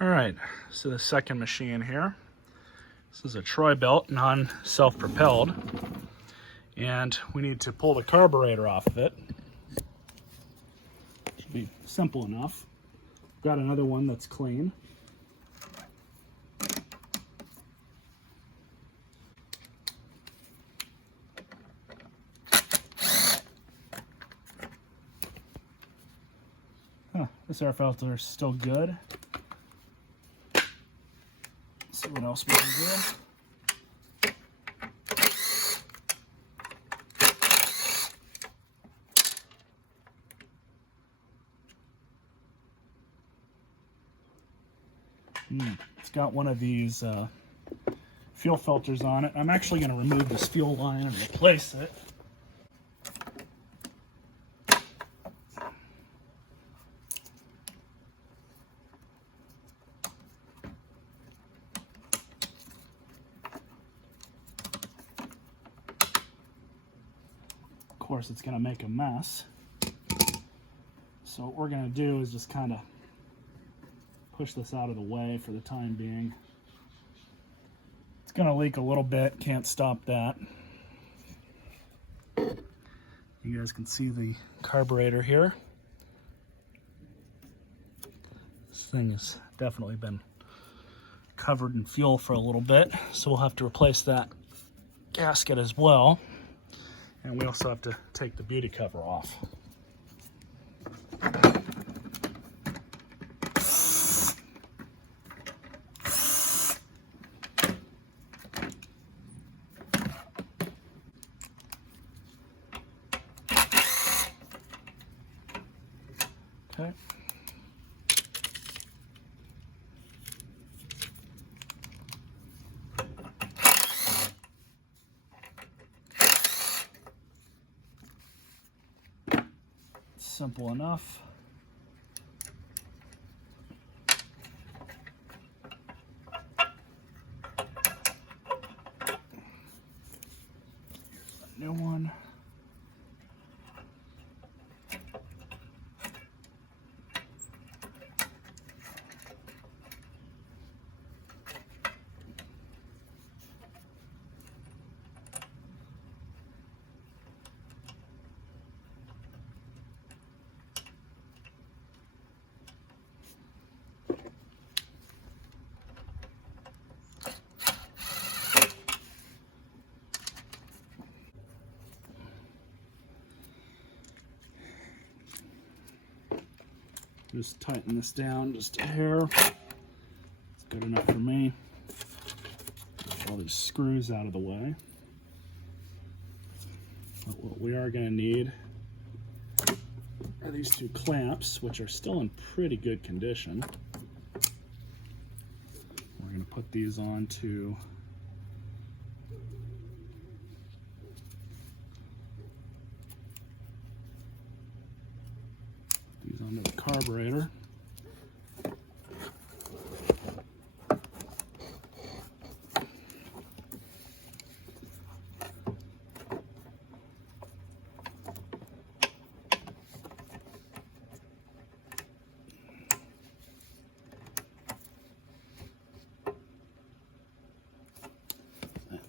All right, so the second machine here. This is a Bilt, non-self-propelled, and we need to pull the carburetor off of it. Should be simple enough. Got another one that's clean. This air filter is still good. Let's see what else we can do. It's got one of these fuel filters on it. I'm actually going to remove this fuel line and replace it. Of course, it's going to make a mess. So what we're going to do is just kind of push this out of the way for the time being. It's going to leak a little bit, can't stop that. You guys can see the carburetor here. This thing has definitely been covered in fuel for a little bit, so we'll have to replace that gasket as well. And we also have to take the beauty cover off. Okay. Simple enough. Here's a new one. Just tighten this down just a hair. It's good enough for me. Get all these screws out of the way. But what we are going to need are these two clamps, which are still in pretty good condition. We're going to put these onto onto the carburetor.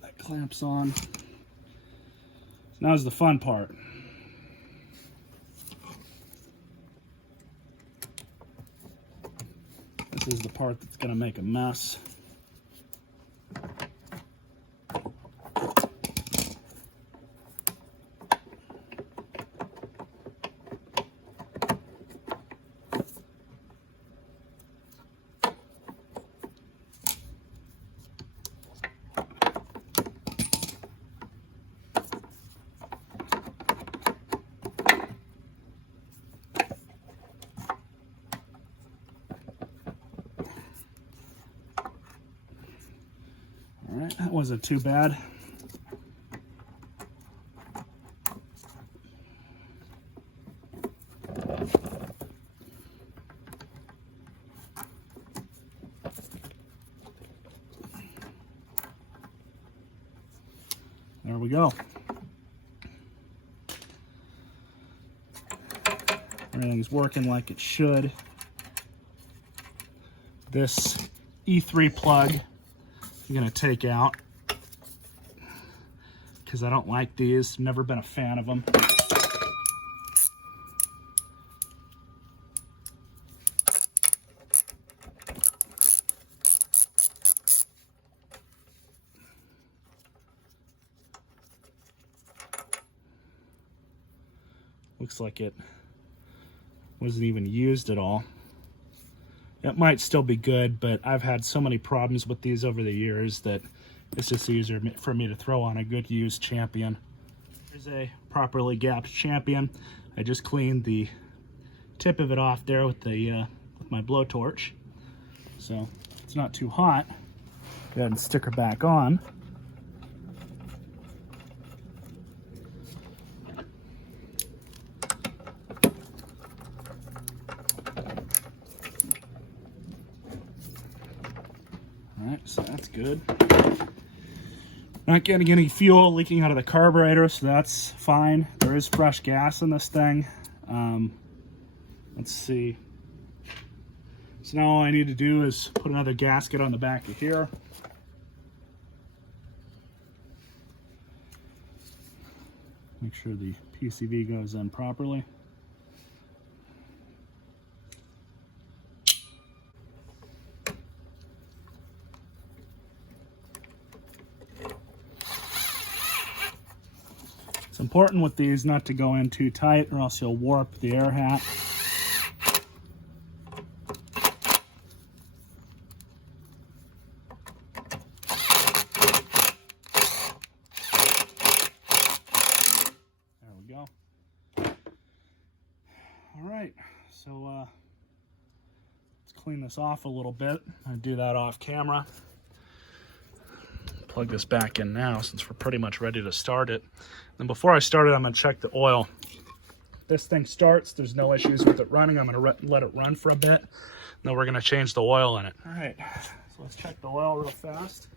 That clamps on. So now's the fun part. This is the part that's going to make a mess. All right, that wasn't too bad. There we go. Everything's working like it should. This E3 plug I'm gonna take out because I don't like these. Never been a fan of them. Looks like it wasn't even used at all. It might still be good, but I've had so many problems with these over the years that it's just easier for me to throw on a good used Champion. Here's a properly gapped Champion. I just cleaned the tip of it off there with my blowtorch, so it's not too hot. Go ahead and stick her back on. Alright, so that's good. Not getting any fuel leaking out of the carburetor, so that's fine. There is fresh gas in this thing. Let's see. So now all I need to do is put another gasket on the back of here. Make sure the PCV goes in properly. It's important with these not to go in too tight or else you'll warp the air hat. There we go. All right, so let's clean this off a little bit. I'll do that off camera. Plug this back in now since we're pretty much ready to start it. And before I start it, I'm going to check the oil. This thing starts, there's no issues with it running. I'm going to let it run for a bit. Then we're going to change the oil in it. All right, so let's check the oil real fast.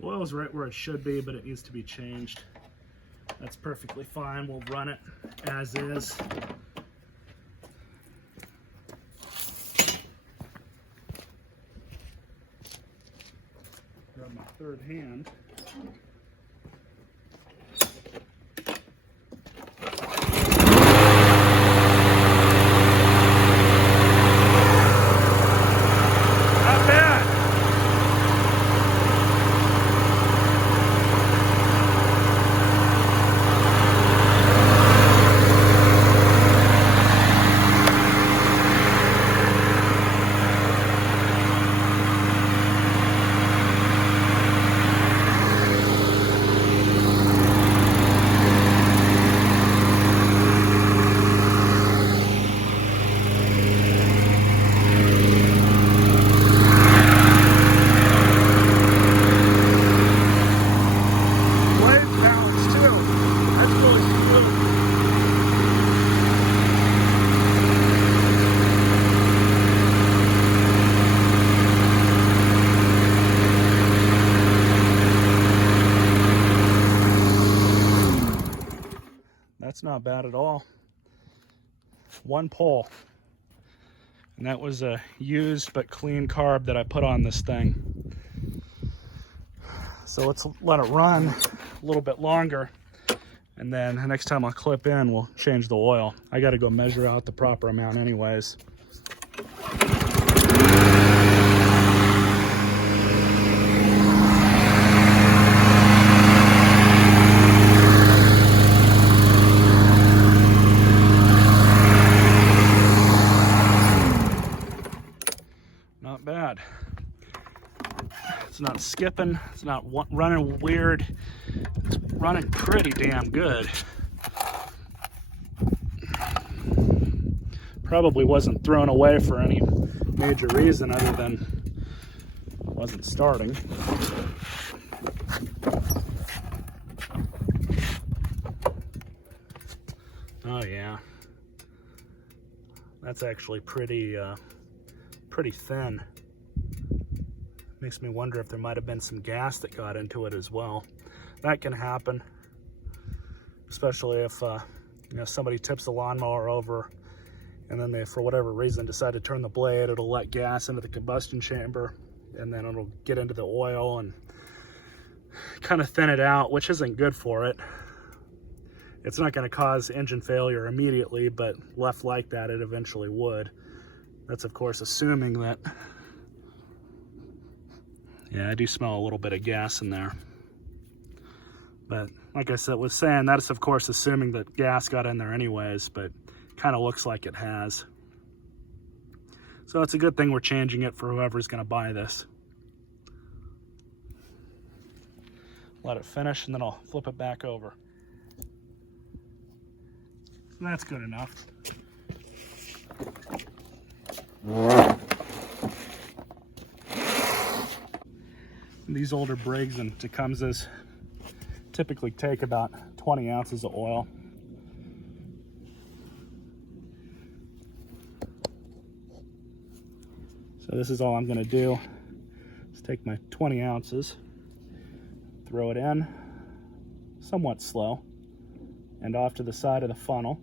The oil's right where it should be, but it needs to be changed. That's perfectly fine. We'll run it as is. Grab my third hand. Not bad. That's not bad at all. One pull. And that was a used but clean carb that I put on this thing. So let's let it run a little bit longer. And then the next time I'll clip in, we'll change the oil. I got to go measure out the proper amount anyways. Not bad. It's not skipping, it's not running weird, it's running pretty damn good. Probably wasn't thrown away for any major reason other than it wasn't starting. Oh yeah, that's actually pretty thin. Makes me wonder if there might have been some gas that got into it as well. That can happen, especially if you know, somebody tips the lawnmower over and then they, for whatever reason, decide to turn the blade. It'll let gas into the combustion chamber, and then it'll get into the oil and kind of thin it out, which isn't good for it. It's not going to cause engine failure immediately, but left like that, it eventually would. That's, of course, assuming that... Yeah, I do smell a little bit of gas in there. But like I was saying, that's, of course, assuming that gas got in there anyways, but kind of looks like it has. So it's a good thing we're changing it for whoever's going to buy this. Let it finish, and then I'll flip it back over. So that's good enough. These older Briggs and Tecumsehs typically take about 20 ounces of oil. So this is all I'm going to do is take my 20 ounces, throw it in somewhat slow and off to the side of the funnel.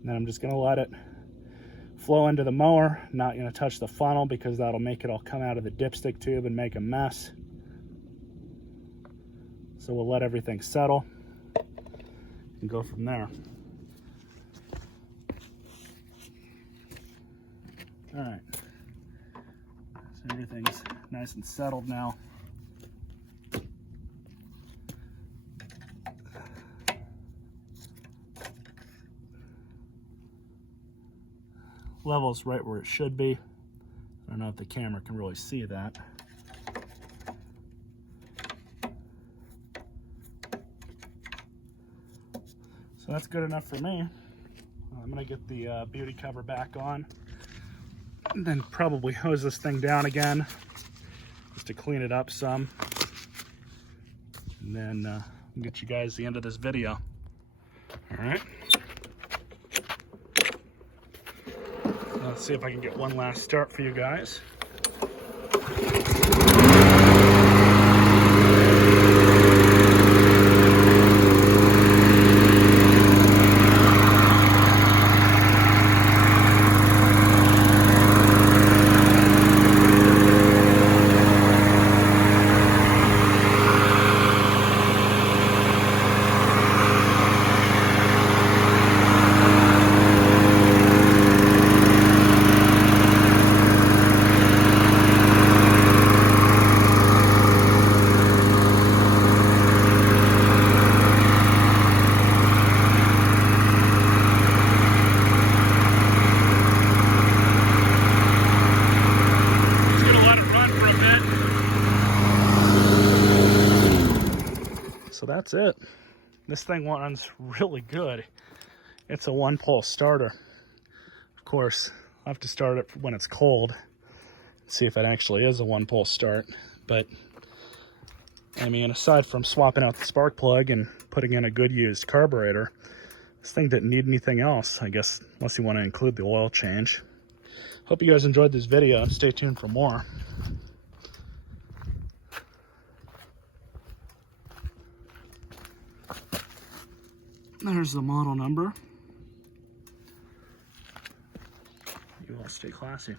And then I'm just going to let it flow into the mower. Not going to touch the funnel because that'll make it all come out of the dipstick tube and make a mess. So we'll let everything settle and go from there. All right, so everything's nice and settled now. Level's right where it should be. I don't know if the camera can really see that. So that's good enough for me. I'm gonna get the beauty cover back on and then probably hose this thing down again just to clean it up some. And then I'll get you guys the end of this video. All right. Let's see if I can get one last start for you guys. So that's it. This thing runs really good. It's a one-pole starter. Of course, I'll have to start it when it's cold. See if it actually is a one-pole start. But, I mean, aside from swapping out the spark plug and putting in a good used carburetor, this thing didn't need anything else, I guess, unless you want to include the oil change. Hope you guys enjoyed this video. Stay tuned for more. There's the model number. You all stay classy.